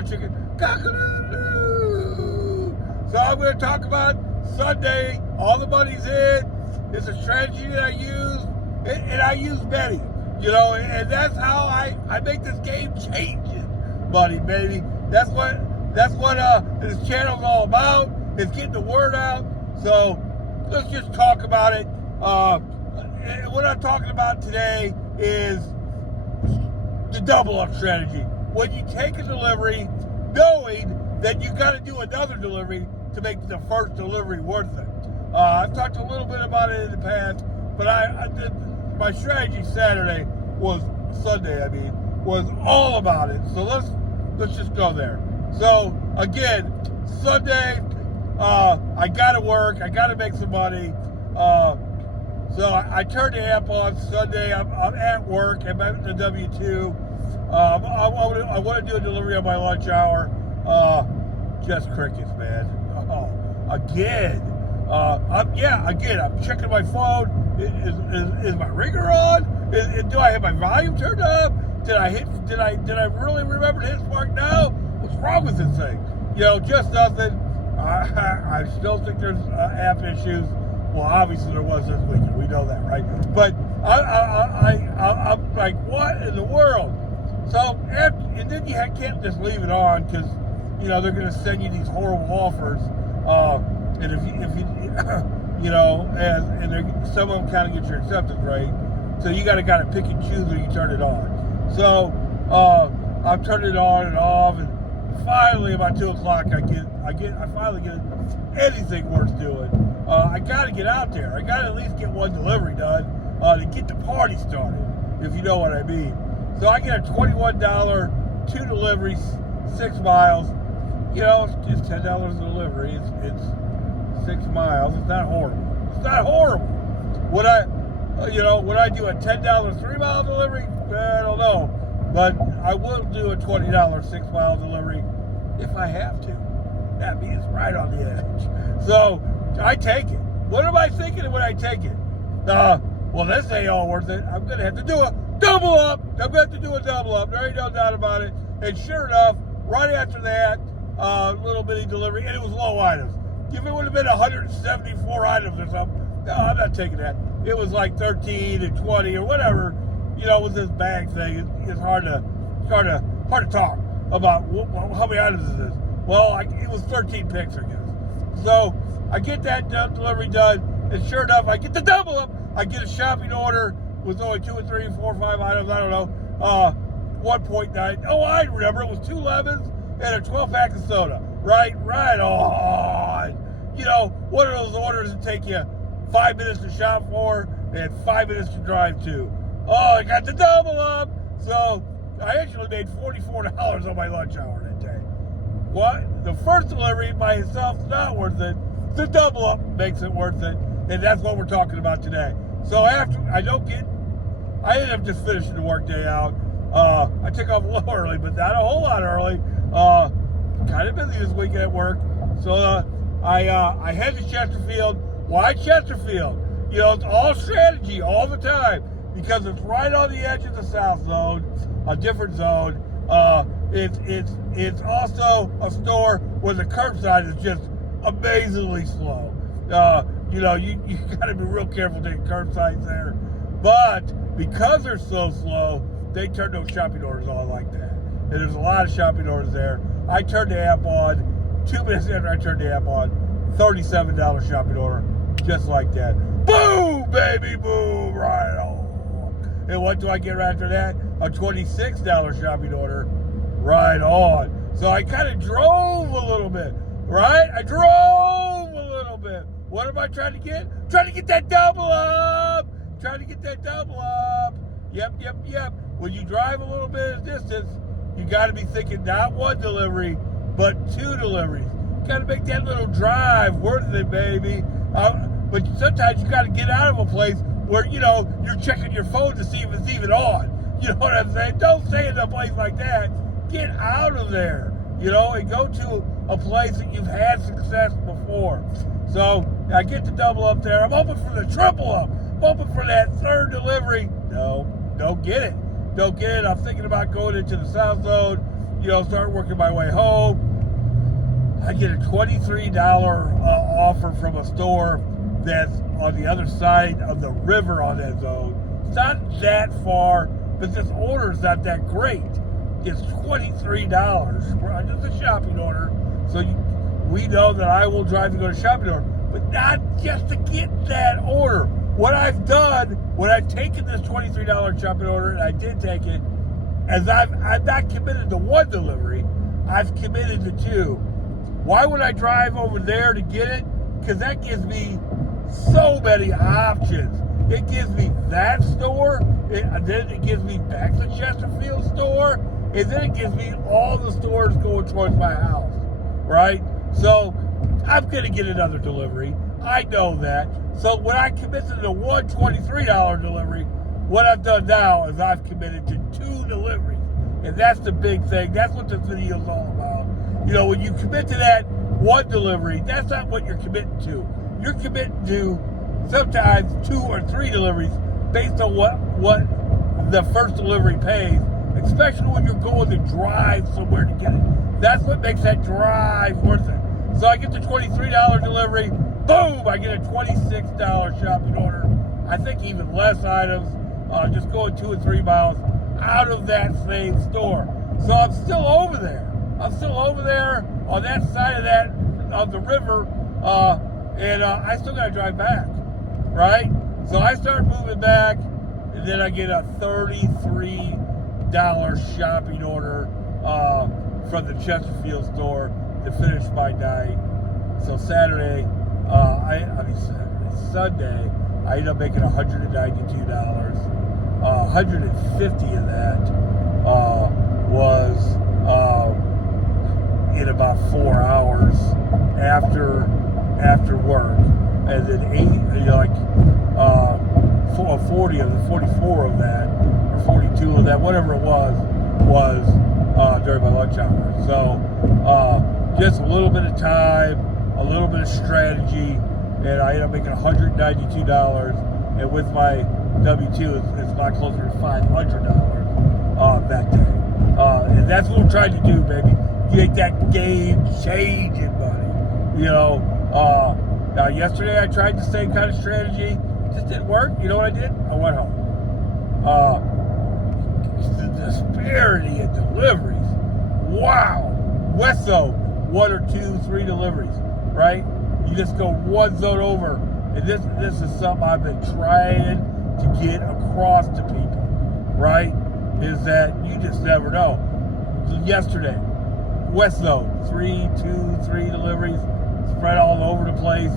got chicken. Cock-a-doodle-doo. So I'm going to talk about Sunday. All the money's in. It's a strategy that I use, and I use many. And that's how I make this game changing money, baby. That's what this channel's all about. It's getting the word out. So let's just talk about it. What I'm talking about today is the double up strategy. When you take a delivery, knowing that you got to do another delivery to make the first delivery worth it. I've talked a little bit about it in the past, but I did my strategy Sunday was all about it. So let's just go there. So again, Sunday, I gotta work, I gotta make some money. So I turned the app on Sunday. I'm at work. I'm at the W2. I want to do a delivery on my lunch hour. Just crickets, man. Again. I'm checking my phone. Is my ringer on? Do I have my volume turned up? Did I really remember to hit spark now? What's wrong with this thing? Just nothing. I still think there's app issues. Well, obviously there was this weekend. We know that, right? But I'm like, what in the world? So, and then you can't just leave it on because, they're going to send you these horrible offers. And if you and some of them kind of get your acceptance rate. So you got to kind of pick and choose when you turn it on. So I've turned it on and off, and finally about 2 o'clock I finally get anything worth doing. I got to get out there. I got to at least get one delivery done to get the party started, if you know what I mean. So I get a $21, 2 deliveries, 6 miles. It's $10 a delivery. It's 6 miles. It's not horrible. Would I do a $10 3-mile delivery? I don't know. But I will do a $20 6-mile delivery if I have to. That means right on the edge. So I take it. What am I thinking when I take it? Well, this ain't all worth it. I'm going to have to do a double up. There ain't no doubt about it. And sure enough, right after that, little bitty delivery, and it was low items. If it would have been 174 items or something, no, I'm not taking that. It was like 13 and 20 or whatever. With this bag thing, it's hard to talk about how many items is this. Well, it was 13 picks, I guess. So I get that delivery done, and sure enough, I get the double up. I get a shopping order with only 2 or 3, 4 or 5 items. I don't know. 1.9. Oh, I remember. It was 2 lemons and a 12-pack of soda. Right on. One of those orders that take you 5 minutes to shop for and 5 minutes to drive to. Oh, I got the double up. So I actually made $44 on my lunch hour that day. What? The first delivery by itself is not worth it. The double up makes it worth it. And that's what we're talking about today. So after I ended up just finishing the workday out. I took off a little early, but not a whole lot early. Kind of busy this weekend at work. So I head to Chesterfield. Why Chesterfield? It's all strategy all the time because it's right on the edge of the South Zone, a different zone. It's also a store where the curbside is just amazingly slow. You got to be real careful taking curbsides there. But because they're so slow, they turn those shopping orders on like that. And there's a lot of shopping orders there. I turned the app on. 2 minutes after I turned the app on, $37 shopping order, just like that. Boom, baby, boom, right on. And what do I get right after that? A $26 shopping order, right on. So I kind of drove a little bit, right? I drove a little bit. What am I trying to get? Trying to get that double up. Yep. When you drive a little bit of distance, you got to be thinking not one delivery, but 2 deliveries. You got to make that little drive worth it, baby. But sometimes you got to get out of a place where, you're checking your phone to see if it's even on. You know what I'm saying? Don't stay in a place like that. Get out of there, and go to a place that you've had success before. So I get the double up there. I'm hoping for the triple up. I'm hoping for that 3rd delivery. No, don't get it. I'm thinking about going into the South Zone, start working my way home. I get a $23 offer from a store that's on the other side of the river on that zone. It's not that far, but this order's not that great. It's $23 for just a shopping order. So we know that I will drive to go to shopping order, but not just to get that order. What I've done, when I've taken this $23 shopping order, and I did take it, as I've not committed to one delivery, I've committed to two. Why would I drive over there to get it? Because that gives me so many options. It gives me that store, and then it gives me back to Chesterfield store, and then it gives me all the stores going towards my house, right? So I'm going to get another delivery. I know that. So when I commit to the one $23 delivery, what I've done now is I've committed to two deliveries. And that's the big thing. That's what this video is all about. When you commit to that one delivery, that's not what you're committing to. You're committing to sometimes 2 or 3 deliveries based on what the first delivery pays, especially when you're going to drive somewhere to get it. That's what makes that drive worth it. So I get the $23 delivery, boom, I get a $26 shopping order. I think even less items, just going 2 or 3 miles out of that same store. So I'm still over there. I'm still over there on that side of the river, and I still got to drive back, right? So I start moving back, and then I get a $33 shopping order from the Chesterfield store to finish my night. So Saturday, Sunday, I ended up making $192. 150 of that was in about 4 hours after work, and then 40 of the 44 of that, or 42 of that, whatever it was during my lunch hour. So just a little bit of time, a little bit of strategy, and I ended up making $192. And with my W-2, it's a lot closer to $500 that day. And that's what we're trying to do, baby. Get that game-changing money. Now yesterday I tried the same kind of strategy. It just didn't work. You know what I did? I went home. The disparity in deliveries. Wow. West Zone, 1 or 2, 3 deliveries, right? You just go one zone over. And this is something I've been trying to get across to people, right? Is that you just never know. So yesterday, West Zone, 3 deliveries, spread all over the place.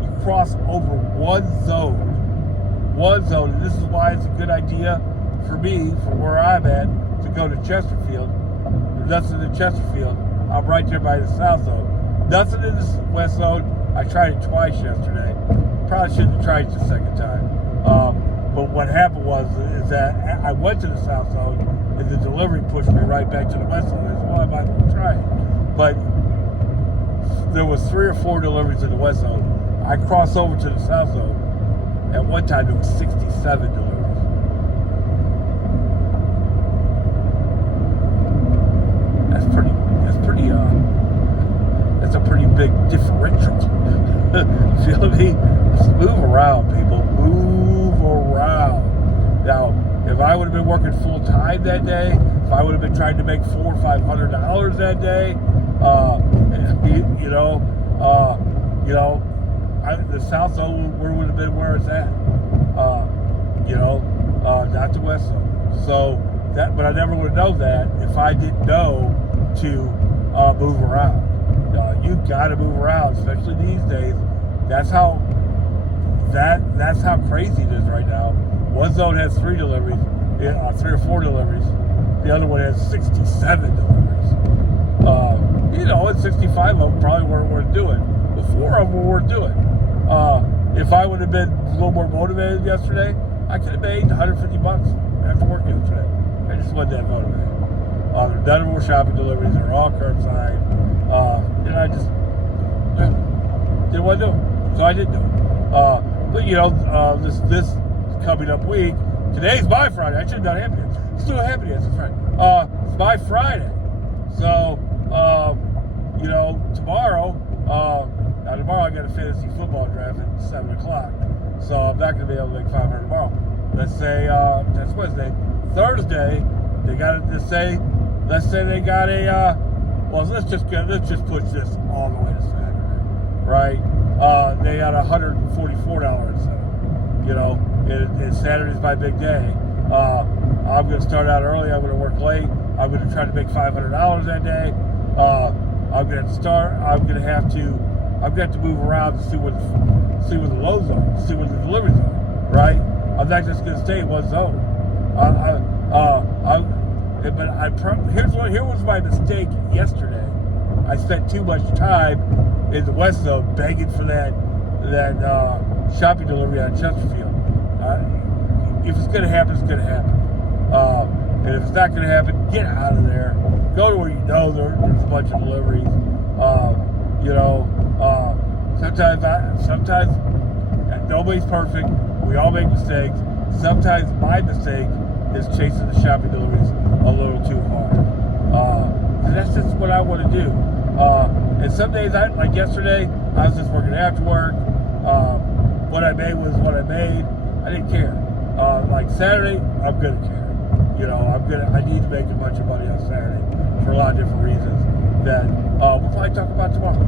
You cross over one zone, and this is why it's a good idea for me, from where I'm at, to go to Chesterfield. There's nothing in Chesterfield. I'm right there by the South Zone. Nothing in the West Zone. I tried it twice yesterday. Probably shouldn't have tried it the second time. But what happened is that I went to the South Zone, and the delivery pushed me right back to the West Zone. I said, well, I might as well try it. But there was 3 or 4 deliveries in the West Zone. I crossed over to the South Zone. At one time, there was 67 deliveries. That's a pretty big differential. Feel me? Just move around, people. Move around. Now, if I would have been working full time that day, if I would have been trying to make $400 or $500 that day, the South Zone would have been where it's at. Not the West Zone. So but I never would have known that if I didn't know to move around. You got to move around, especially these days. That's how crazy it is right now. One zone has 3 deliveries, 3 or 4 deliveries. The other one has 67 deliveries. And 65 of them probably weren't worth doing, but 4 of them were worth doing. If I would have been a little more motivated yesterday, I could have made $150 after work yesterday. I just wasn't that motivated. None of them were shopping deliveries. They were all curbside. And I just didn't want to do it. So I didn't do it. This coming up week, today's my Friday. I should have done Happy Dance. Let's do a Happy Dance. That's right. It's my Friday. So, you know, tomorrow I got a fantasy football draft at 7 o'clock. So I'm not going to be able to make 500 tomorrow. Let's say, that's Wednesday. Thursday, they got it to say, let's say they got a, well, let's just push this all the way to Saturday, right? They got $144 incentive. You know, Saturday's my big day. I'm going to start out early. I'm going to work late. I'm going to try to make $500 that day. I'm going to have to move around to see what the lows are, see what the deliveries are, right? I'm not just going to stay in one zone. Here was my mistake yesterday. I spent too much time in the West Zone begging for that shopping delivery on Chesterfield. If it's going to happen, it's going to happen. And if it's not going to happen, get out of there. Go to where you know there's a bunch of deliveries. Sometimes nobody's perfect. We all make mistakes. Sometimes my mistake is chasing the shopping deliveries a little too hard. And that's just what I want to do. And some days, like yesterday, I was just working after work. What I made was what I made. I didn't care. Like Saturday, I'm gonna care. You know, I need to make a bunch of money on Saturday for a lot of different reasons that we'll probably talk about tomorrow.